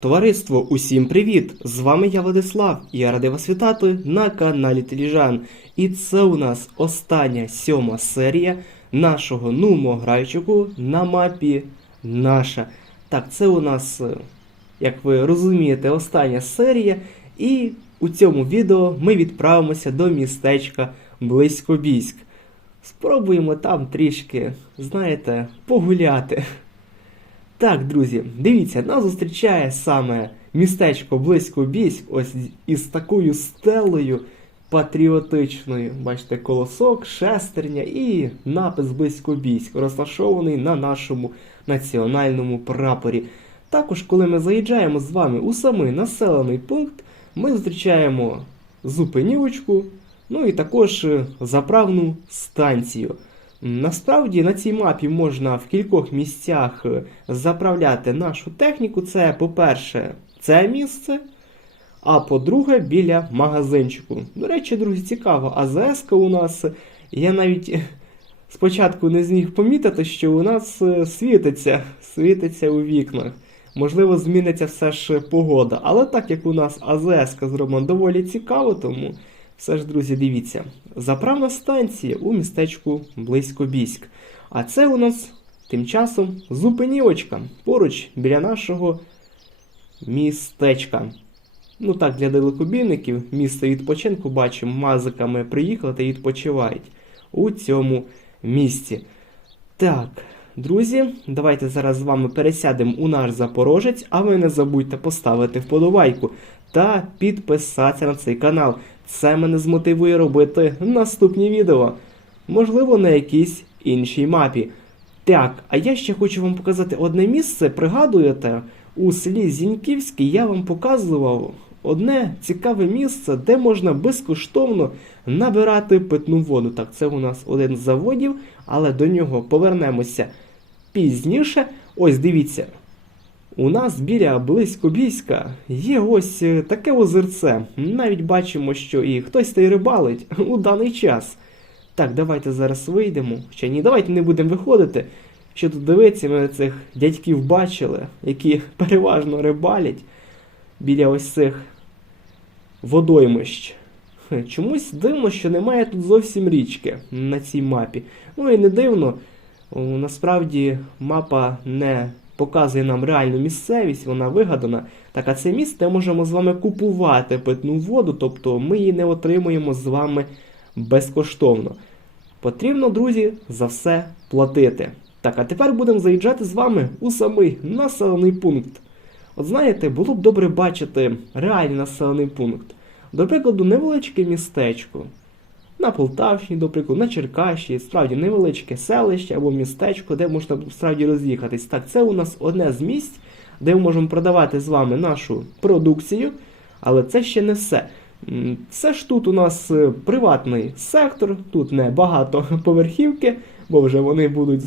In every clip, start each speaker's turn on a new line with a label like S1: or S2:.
S1: Товариство, усім привіт! З вами я Владислав, і я радий вас вітати на каналі Теліжан. І це у нас остання сьома серія нашого нумограйчику на мапі наша. Так, це у нас, е, як ви розумієте, остання серія, і у цьому відео ми відправимося до містечка Близькобійськ. Спробуємо там трішки, знаєте, погуляти. Так, друзі, дивіться, нас зустрічає саме містечко близько бійськ, ось із такою стелею патріотичною. Бачите, колосок, шестерня і напис близько бійськ, розташований на нашому національному прапорі. Також, коли ми заїжджаємо з вами у самий населений пункт, ми зустрічаємо зупинівочку, ну і також е, заправну станцію. Насправді на цій мапі можна в кількох місцях е, заправляти нашу техніку. Це, по-перше, це місце, а по-друге, біля магазинчику. До речі, друзі, цікаво, АЗС у нас. Я навіть е, спочатку не зміг помітити, що у нас е, світиться, світиться у вікнах. Можливо, зміниться все ж погода. Але так як у нас АЗС зроблена доволі цікаво, тому все ж, друзі, дивіться. Заправна станція у містечку Близькобійськ. А це у нас тим часом зупинівочка поруч біля нашого містечка. Ну так, для далекобійників місце відпочинку бачимо, мазиками приїхали та відпочивають у цьому місці. Так, друзі, давайте зараз з вами пересядемо у наш Запорожець, а ви не забудьте поставити вподобайку та підписатися на цей канал. Це мене змотивує робити наступні відео. Можливо, на якійсь іншій мапі. Так, а я ще хочу вам показати одне місце. Пригадуєте, у селі Зіньківській я вам показував одне цікаве місце, де можна безкоштовно набирати питну воду. Так, це у нас один з заводів, але до нього повернемося пізніше. Ось дивіться. У нас біля Близькобійська є ось е, таке озерце. Навіть бачимо, що і хтось та й рибалить у даний час. Так, давайте зараз вийдемо. Ще ні, давайте не будемо виходити. Що тут дивиться, ми цих дядьків бачили, які переважно рибалять біля ось цих водоймищ. Чомусь дивно, що немає тут зовсім річки на цій мапі. Ну і не дивно, насправді мапа не показує нам реальну місцевість, вона вигадана. Так, а це місце можемо з вами купувати питну воду, тобто ми її не отримуємо з вами безкоштовно. Потрібно, друзі, за все платити. Так, а тепер будемо заїжджати з вами у самий населений пункт. От знаєте, було б добре бачити реальний населений пункт. До прикладу, невеличке містечко. На Полтавщині, до прикладу, на Черкащині, справді невеличке селище або містечко, де можна справді роз'їхатись. Так, це у нас одне з місць, де ми можемо продавати з вами нашу продукцію, але це ще не все. Це ж тут у нас е, приватний сектор, тут не багато поверхівки, бо вже вони будуть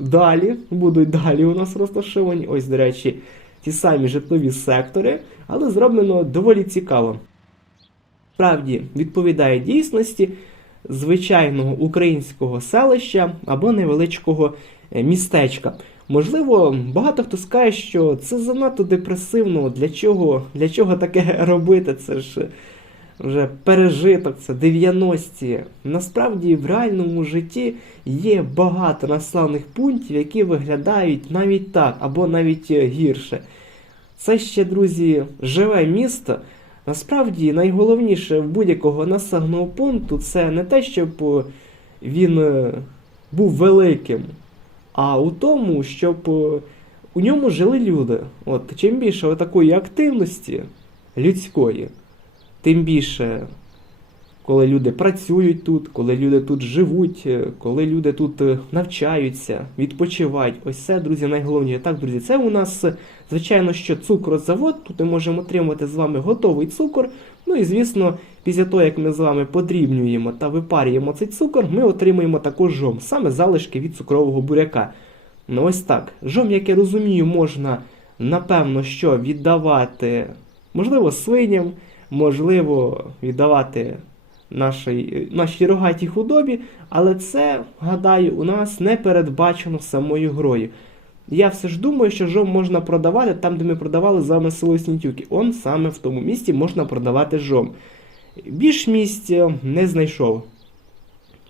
S1: далі, будуть далі у нас розташовані. Ось, до речі, ті самі житлові сектори, але зроблено доволі цікаво. Справді відповідає дійсності звичайного українського селища або невеличкого е, містечка. Можливо, багато хто скаже, що це занадто депресивно. Для чого, для чого таке робити? Це ж вже пережиток, це 90-ті. Насправді в реальному житті є багато населених пунктів, які виглядають навіть так, або навіть е, гірше. Це ще, друзі, живе місто. Насправді найголовніше в будь-якого населеного пункту це не те, щоб він е, був великим, а у тому, щоб е, у ньому жили люди. От чим більше такої активності людської, тим більше, коли люди працюють тут, коли люди тут живуть, е, коли люди тут е, навчаються, відпочивають. Ось це, друзі, найголовніше. Так, друзі, це у нас, е, звичайно, що цукрозавод. Тут ми можемо отримати з вами готовий цукор. Ну і звісно, після того, як ми з вами подрібнюємо та випарюємо цей цукор, ми отримуємо також жом, саме залишки від цукрового буряка. Ну ось так. Жом, як я розумію, можна, напевно, що віддавати, можливо, свиням, можливо, віддавати нашій, нашій рогатій худобі, але це, гадаю, у нас не передбачено самою грою. Я все ж думаю, що жом можна продавати там, де ми продавали з село Снітюки. Он саме в тому місці можна продавати жом. Більш місць е, не знайшов.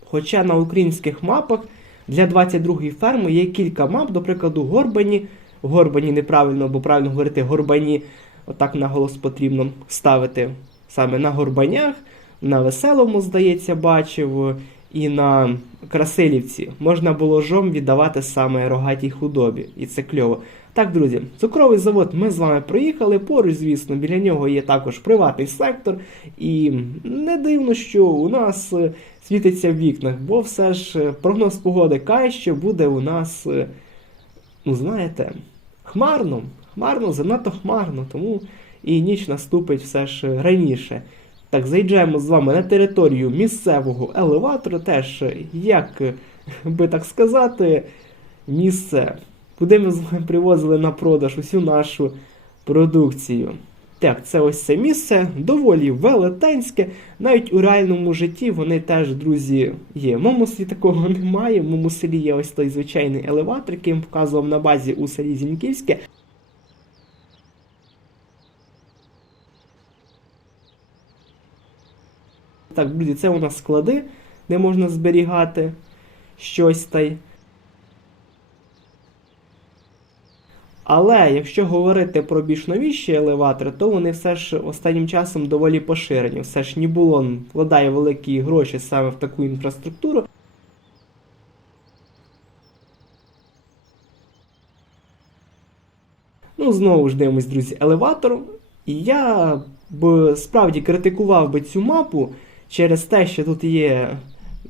S1: Хоча на українських мапах для 22-ї ферми є кілька мап, до прикладу, Горбані. Горбані неправильно, бо правильно говорити Горбані, отак наголос потрібно ставити саме на Горбанях, на Веселому, здається, бачив, і на Красилівці. Можна було жом віддавати саме рогатій худобі, і це кльово. Так, друзі, цукровий завод ми з вами проїхали. Поруч, звісно, біля нього є також приватний сектор. І не дивно, що у нас е, світиться в вікнах, бо все ж е, прогноз погоди каже, що буде у нас, е, ну знаєте, хмарно. Хмарно, занадто хмарно, тому і ніч наступить все ж е, раніше. Так, заїжджаємо з вами на територію місцевого елеватора, теж, як би так сказати, місце, куди ми з вами привозили на продаж усю нашу продукцію. Так, це ось це місце доволі велетенське. Навіть у реальному житті вони теж, друзі, є. В моєму селі такого немає. В моєму селі є ось той звичайний елеватор, який я показував на базі у селі Зіньківське. Так, друзі, це у нас склади, де можна зберігати щось та й. Але якщо говорити про більш новіші елеватори, то вони все ж останнім часом доволі поширені. Все ж Нібулон вкладає великі гроші саме в таку інфраструктуру. Ну, знову ж дивимось, друзі, елеватор. І я б справді критикував би цю мапу через те, що тут є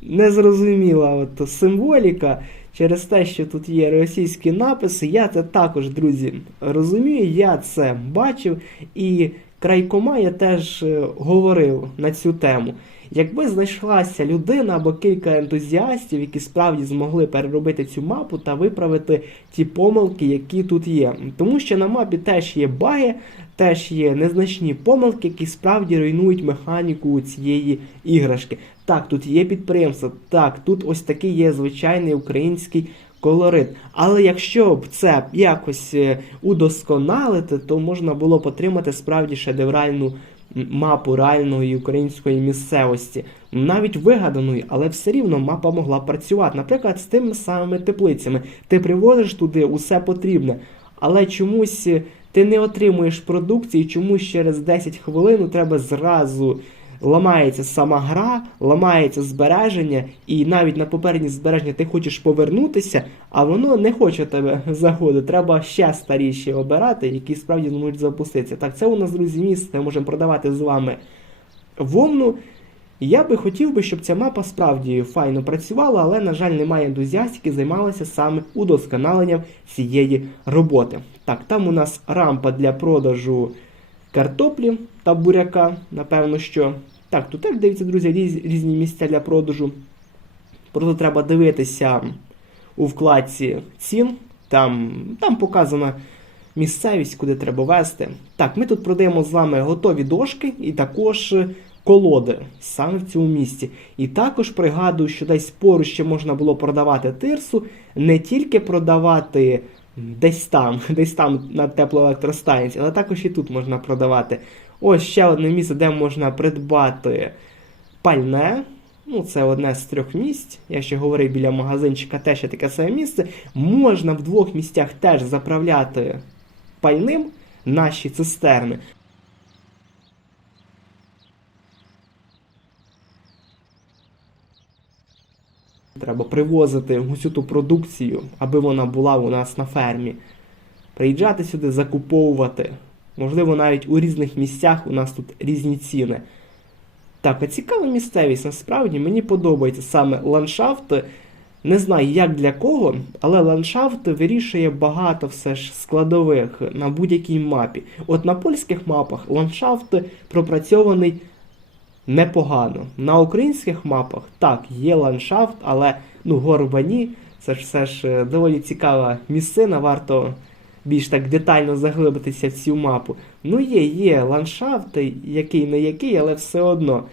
S1: незрозуміла от символіка, через те, що тут є російські написи. Я це також, друзі, розумію, я це бачив. І крайкома я теж е, говорив на цю тему. Якби знайшлася людина або кілька ентузіастів, які справді змогли переробити цю мапу та виправити ті помилки, які тут є. Тому що на мапі теж є баги, теж є незначні помилки, які справді руйнують механіку цієї іграшки. Так, тут є підприємство, так, тут ось такий є звичайний український колорит. Але якщо б це якось е, удосконалити, то можна було б отримати справді шедевральну мапу реальної української місцевості, навіть вигаданої, але все рівно мапа могла працювати. Наприклад, з тими самими теплицями. Ти привозиш туди усе потрібне, але чомусь е, ти не отримуєш продукції, чомусь через 10 хвилин треба зразу. Ламається сама гра, ламається збереження, і навіть на попереднє збереження ти хочеш повернутися, а воно не хоче тебе заходити. Треба ще старіші обирати, які справді не можуть запуститися. Так, це у нас, друзі, місце, можемо продавати з вами вовну. Я би хотів би, щоб ця мапа справді файно працювала, але, на жаль, немає ентузіастів, які займалися саме удосконаленням цієї роботи. Так, там у нас рампа для продажу картоплі та буряка, напевно, що. Так, тут теж дивіться, друзі, різ, різні місця для продажу. Просто треба дивитися у вкладці цін. Там, там показана місцевість, куди треба вести. Так, ми тут продаємо з вами готові дошки і також колоди саме в цьому місці. І також пригадую, що десь поруч ще можна було продавати тирсу, не тільки продавати десь там, десь там на теплоелектростанції, але також і тут можна продавати. Ось ще одне місце, де можна придбати пальне. Ну, це одне з трьох місць. Я ще говорив біля магазинчика теж є таке саме місце. Можна в двох місцях теж заправляти пальним наші цистерни. Треба привозити усю ту продукцію, аби вона була у нас на фермі. Приїжджати сюди, закуповувати. Можливо, навіть у різних місцях у нас тут різні ціни. Так, а цікава місцевість, насправді мені подобається саме ландшафт. Не знаю, як для кого, але ландшафт вирішує багато все ж складових на будь-якій мапі. От на польських мапах ландшафт пропрацьований непогано. На українських мапах так, є ландшафт, але ну, горбані це ж все ж е, доволі цікава місцина, варто більш так детально заглибитися в цю мапу. Ну, є, є ландшафт, який не який, але все одно.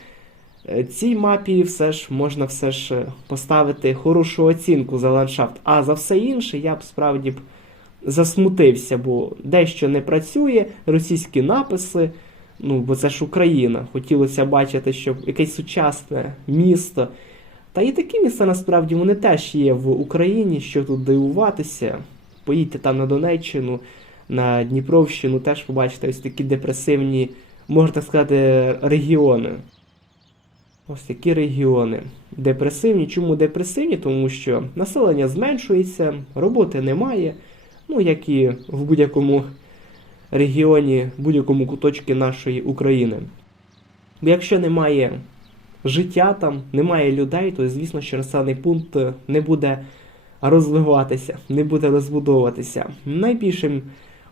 S1: Е, Цій мапі все ж можна все ж е, поставити хорошу оцінку за ландшафт. А за все інше я б справді б засмутився, бо дещо не працює, російські написи. Ну, бо це ж Україна. Хотілося бачити, щоб якесь сучасне місто. Та і такі міста насправді вони теж є в Україні, що тут дивуватися. Поїдьте там на Донеччину, на Дніпровщину, теж побачите ось такі депресивні, можна так сказати, регіони. Ось такі регіони. Депресивні. Чому депресивні? Тому що населення зменшується, роботи немає. Ну, як і в будь-якому регіоні, будь-якому куточці нашої України. Бо якщо немає життя там, немає людей, то звісно, що населений пункт не буде розвиватися, не буде розбудовуватися. Найбільшим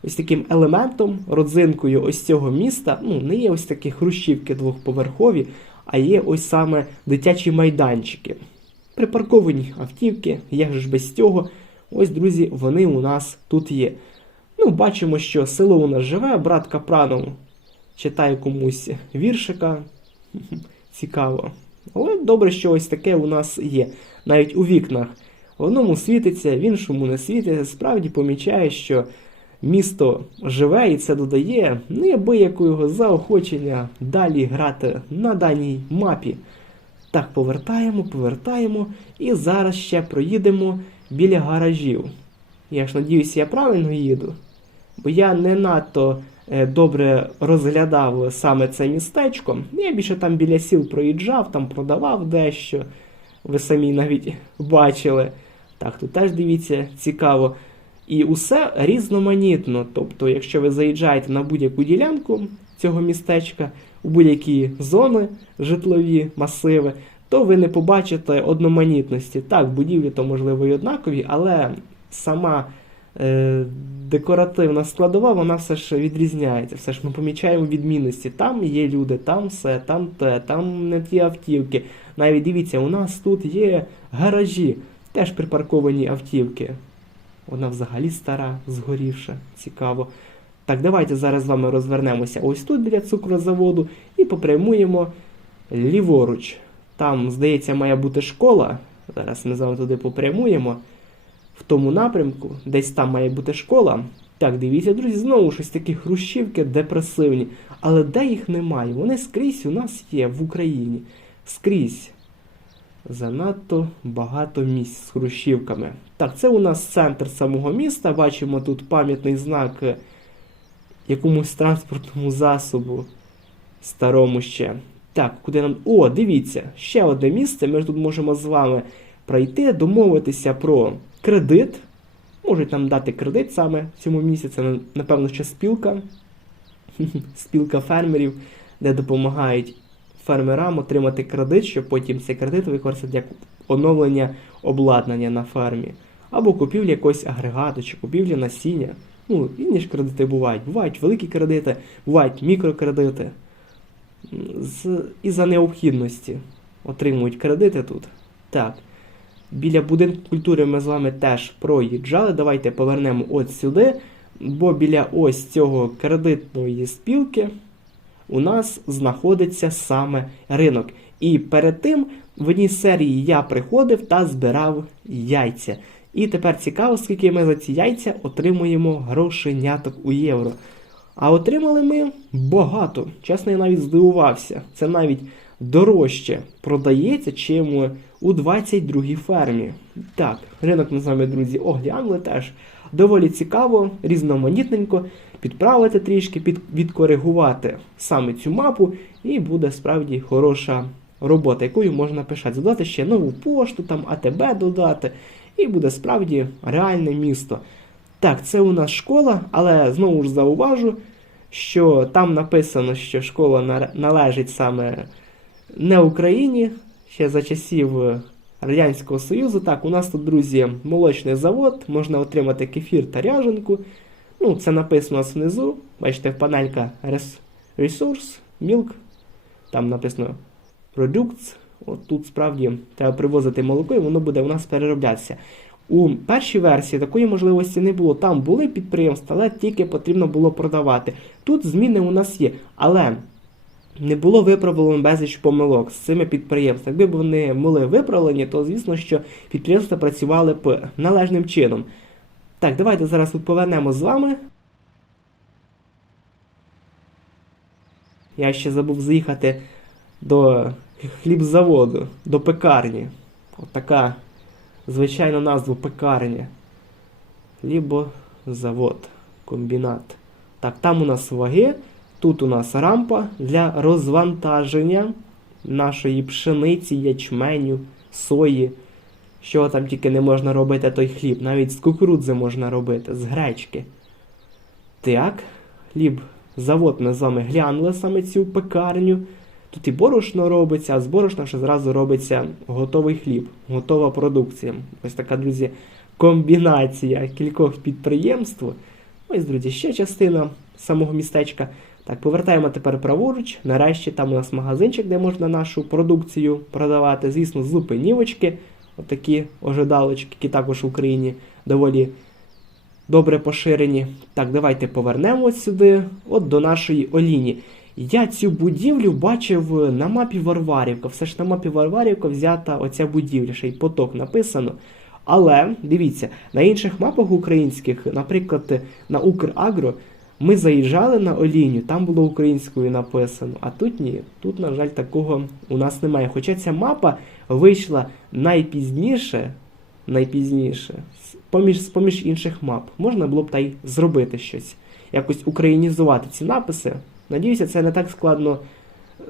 S1: ось таким елементом, родзинкою ось цього міста, ну не є ось такі хрущівки двохповерхові, а є ось саме дитячі майданчики. Припарковані автівки, як ж без цього. Ось, друзі, вони у нас тут є. Ну, бачимо, що село у нас живе, брат Капранов читає комусь віршика. Цікаво. Але добре, що ось таке у нас є. Навіть у вікнах. В одному світиться, в іншому не світиться. Справді помічає, що місто живе і це додає неабиякого заохочення далі грати на даній мапі. Так, повертаємо, повертаємо, і зараз ще проїдемо біля гаражів. Я ж надіюся, я правильно їду, бо я не надто е, добре розглядав саме це містечко. Я більше там біля сіл проїжджав, там продавав дещо. Ви самі навіть бачили. Так, тут теж дивіться, цікаво. І усе різноманітно. Тобто, якщо ви заїжджаєте на будь-яку ділянку цього містечка, у будь-які зони житлові масиви, то ви не побачите одноманітності. Так, будівлі то можливо і однакові, але сама декоративна складова, вона все ж відрізняється. Все ж ми помічаємо відмінності. Там є люди, там все, там те, там не ті автівки. Навіть дивіться, у нас тут є гаражі, теж припарковані автівки. Вона взагалі стара, згорівша, цікаво. Так, давайте зараз з вами розвернемося ось тут біля цукрозаводу і попрямуємо ліворуч. Там, здається, має бути школа. Зараз ми з вами туди попрямуємо. В тому напрямку, десь там має бути школа. Так, дивіться, друзі, знову щось такі хрущівки депресивні. Але де їх немає? Вони скрізь у нас є в Україні. Скрізь. Занадто багато місць з хрущівками. Так, це у нас центр самого міста. Бачимо тут пам'ятний знак якомусь транспортному засобу старому ще. Так, куди нам. О, дивіться, ще одне місце. Ми ж тут можемо з вами пройти, домовитися про кредит. Можуть нам дати кредит саме в цьому місці. Це, напевно, ще спілка. Спілка фермерів, де допомагають фермерам отримати кредит, щоб потім цей кредит використати як оновлення обладнання на фермі. Або купівлі якогось агрегату, чи купівлі насіння. Ну, різні ж кредити бувають. Бувають великі кредити, бувають мікрокредити. З, із-за необхідності отримують кредити тут. Так. Біля будинку культури ми з вами теж проїжджали. Давайте повернемо от сюди. Бо біля ось цього кредитної спілки у нас знаходиться саме ринок. І перед тим в одній серії я приходив та збирав яйця. І тепер цікаво, скільки ми за ці яйця отримуємо грошеняток у євро. А отримали ми багато. Чесно, я навіть здивувався. Це навіть дорожче продається, чим у 22-й фермі. Так, ринок ми з вами, друзі, оглянули теж. Доволі цікаво, різноманітненько. Підправити трішки, під, відкоригувати саме цю мапу, і буде справді хороша робота, якою можна пишати. Додати ще нову пошту, там АТБ додати, і буде справді реальне місто. Так, це у нас школа, але знову ж зауважу, що там написано, що школа належить саме не Україні, ще за часів е, Радянського Союзу. Так, у нас тут, друзі, молочний завод, можна отримати кефір та ряженку. Ну, це написано у нас внизу. Бачите, панелька Resource, Milk. Там написано Products. От тут справді треба привозити молоко, і воно буде у нас перероблятися. У першій версії такої можливості не було. Там були підприємства, але тільки потрібно було продавати. Тут зміни у нас є, але не було виправлено безліч помилок з цими підприємствами. Якби вони були виправлені, то звісно, що підприємства працювали б належним чином. Так, давайте зараз тут повернемо з вами. Я ще забув заїхати до хлібзаводу, до пекарні. От така звичайна назва пекарня. Хлібозавод, комбінат. Так, там у нас ваги, тут у нас рампа для розвантаження нашої пшениці, ячменю, сої. Що там тільки не можна робити той хліб, навіть з кукурудзи можна робити, з гречки. Так, хліб, завод ми з вами глянули саме цю пекарню. Тут і борошно робиться, а з борошна вже зразу робиться готовий хліб, готова продукція. Ось така, друзі, комбінація кількох підприємств. Ось, друзі, ще частина самого містечка. Так, повертаємо тепер праворуч. Нарешті там у нас магазинчик, де можна нашу продукцію продавати. Звісно, зупинівочки, отакі ожидалочки, які також в Україні доволі добре поширені. Так, давайте повернемось сюди, от до нашої Оліні. Я цю будівлю бачив на мапі Варварівка. Все ж на мапі Варварівка взята оця будівля, ще й поток написано. Але дивіться, на інших мапах українських, наприклад, на Украгро, ми заїжджали на Оліню, там було українською написано, а тут ні. Тут, на жаль, такого у нас немає. Хоча ця мапа вийшла найпізніше, найпізніше, поміж, поміж інших мап. Можна було б та й зробити щось, якось українізувати ці написи. Надіюся, це не так складно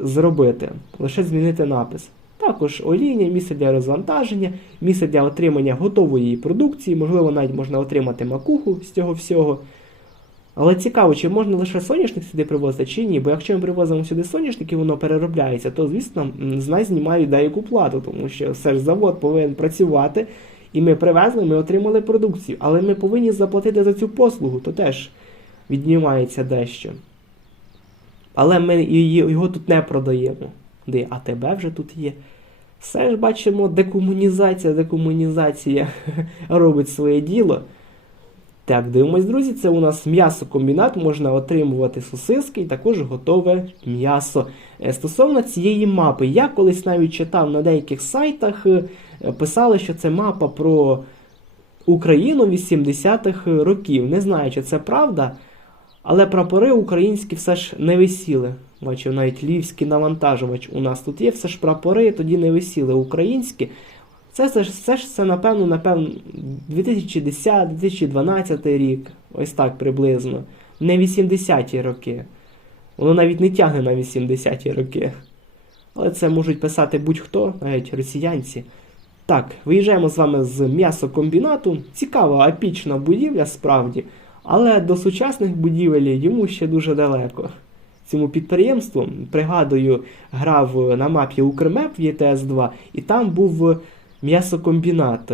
S1: зробити, лише змінити напис. Також оління, місце для розвантаження, місце для отримання готової продукції, можливо, навіть можна отримати макуху з цього всього. Але цікаво, чи можна лише соняшник сюди привозити, чи ні? Бо якщо ми привозимо сюди соняшник і воно переробляється, то звісно з нас знімають деяку плату, тому що все ж завод повинен працювати, і ми привезли, ми отримали продукцію. Але ми повинні заплатити за цю послугу, то теж віднімається дещо. Але ми його тут не продаємо. Де АТБ вже тут є. Все ж бачимо, декомунізація, декомунізація робить своє діло. Так, дивимось, друзі, це у нас м'ясокомбінат, можна отримувати сосиски і також готове м'ясо. Е, Стосовно цієї мапи, я колись навіть читав на деяких сайтах, е, писали, що це мапа про Україну 80-х років. Не знаю, чи це правда, але прапори українські все ж не висіли. Бачу, навіть львівський навантажувач у нас тут є, все ж прапори тоді не висіли українські. Це, це, ж- це це, напевно, напевно, 2010-2012 рік, ось так приблизно. Не 80-ті роки. Воно навіть не тягне на 80-ті роки. Але це можуть писати будь-хто, навіть росіянці. Так, виїжджаємо з вами з м'ясокомбінату. Цікава, епічна будівля справді, але до сучасних будівель йому ще дуже далеко. Цьому підприємству, пригадую, грав на мапі Укрмеп в ЄТС 2, і там був м'ясокомбінат.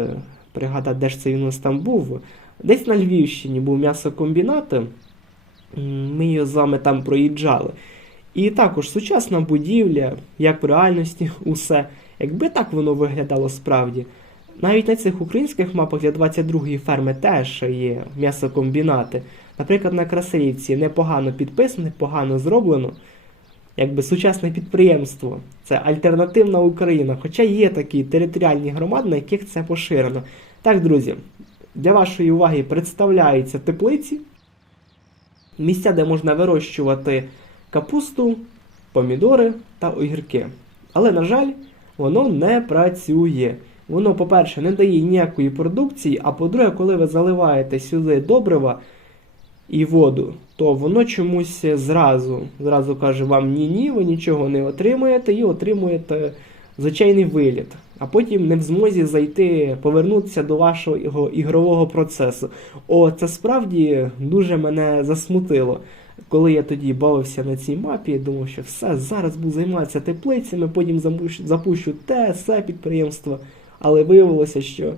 S1: Пригадати, де ж це він у нас там був. Десь на Львівщині був м'ясокомбінат. Ми його з вами там проїжджали. І також сучасна будівля, як в реальності, усе. Якби так воно виглядало справді. Навіть на цих українських мапах для 22-ї ферми теж є м'ясокомбінати. Наприклад, на Красилівці непогано підписано, непогано зроблено. Якби сучасне підприємство. Це альтернативна Україна. Хоча є такі територіальні громади, на яких це поширено. Так, друзі, для вашої уваги представляються теплиці, місця, де можна вирощувати капусту, помідори та огірки. Але, на жаль, воно не працює. Воно, по-перше, не дає ніякої продукції, а по-друге, коли ви заливаєте сюди добрива і воду, то воно чомусь зразу, зразу каже вам ні-ні, ви нічого не отримуєте і отримуєте звичайний виліт. А потім не в змозі зайти, повернутися до вашого ігрового процесу. О, це справді дуже мене засмутило. Коли я тоді бавився на цій мапі, думав, що все, зараз буду займатися теплицями, потім запущу, те, се підприємство. Але виявилося, що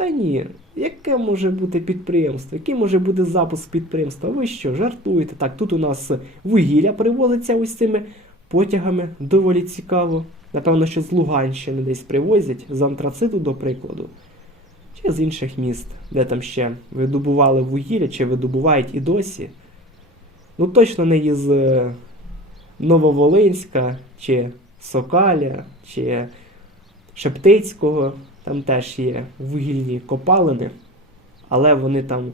S1: та ні, яке може бути підприємство? Який може бути запуск підприємства? Ви що, жартуєте? Так, тут у нас вугілля привозиться ось цими потягами, доволі цікаво. Напевно, що з Луганщини десь привозять, з антрациту, до прикладу, чи з інших міст, де там ще видобували вугілля, чи видобувають і досі. Ну, точно не із е, Нововолинська, чи Сокаля, чи Шептицького, там теж є вугільні копалини. але вони там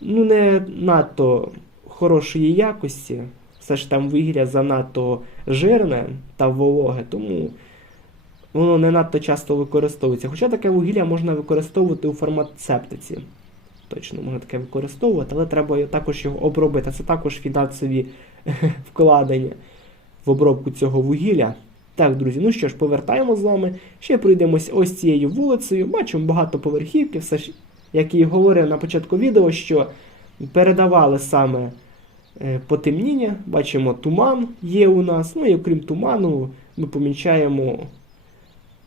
S1: ну, не надто хорошої якості. Все ж там вугілля занадто жирне та вологе, тому воно не надто часто використовується. Хоча таке вугілля можна використовувати у фармацевтиці. Точно можна таке використовувати, але треба також його обробити. Це також фінансові вкладення в обробку цього вугілля. Так, друзі, ну що ж, повертаємо з вами. Ще пройдемось ось цією вулицею. Бачимо багато поверхівки, все ж, як і говорив на початку відео, що передавали саме е, потемніння. Бачимо, туман є у нас. Ну і окрім туману, ми помічаємо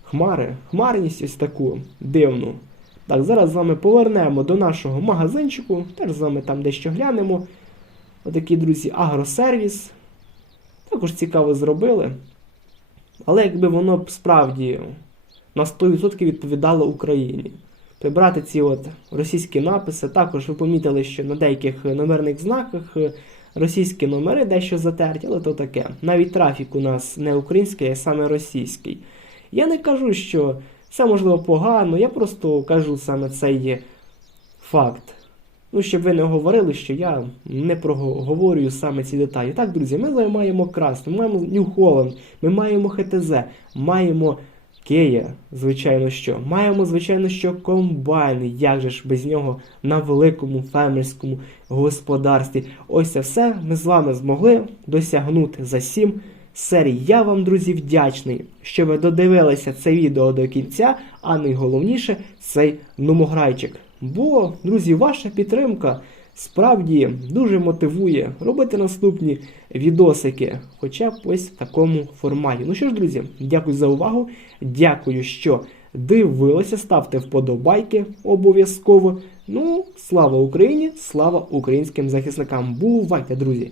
S1: хмари, хмарність ось таку дивну. Так, зараз з вами повернемо до нашого магазинчику. Теж з вами там дещо глянемо. Отакий, друзі, агросервіс. Також цікаво зробили. Але якби воно справді на 100% відповідало Україні. Прибрати ці от російські написи. Також ви помітили, що на деяких номерних знаках е, російські номери дещо затерті, але то таке. Навіть трафік у нас не український, а саме російський. Я не кажу, що це можливо погано, я просто кажу саме цей факт. Ну, щоб ви не говорили, що я не проговорюю саме ці деталі. Так, друзі, ми з вами маємо Крас, ми маємо New Holland, ми маємо ХТЗ, маємо Кея, звичайно що. Маємо, звичайно, що комбайн. Як же ж без нього на великому фермерському господарстві. Ось це все ми з вами змогли досягнути за 7 серій. Я вам, друзі, вдячний, що ви додивилися це відео до кінця, а найголовніше цей нумограйчик. Бо, друзі, ваша підтримка справді дуже мотивує робити наступні відосики, хоча б ось в такому форматі. Ну що ж, друзі, дякую за увагу. Дякую, що дивилися. Ставте вподобайки обов'язково. Ну, слава Україні! Слава українським захисникам! Бувайте, друзі!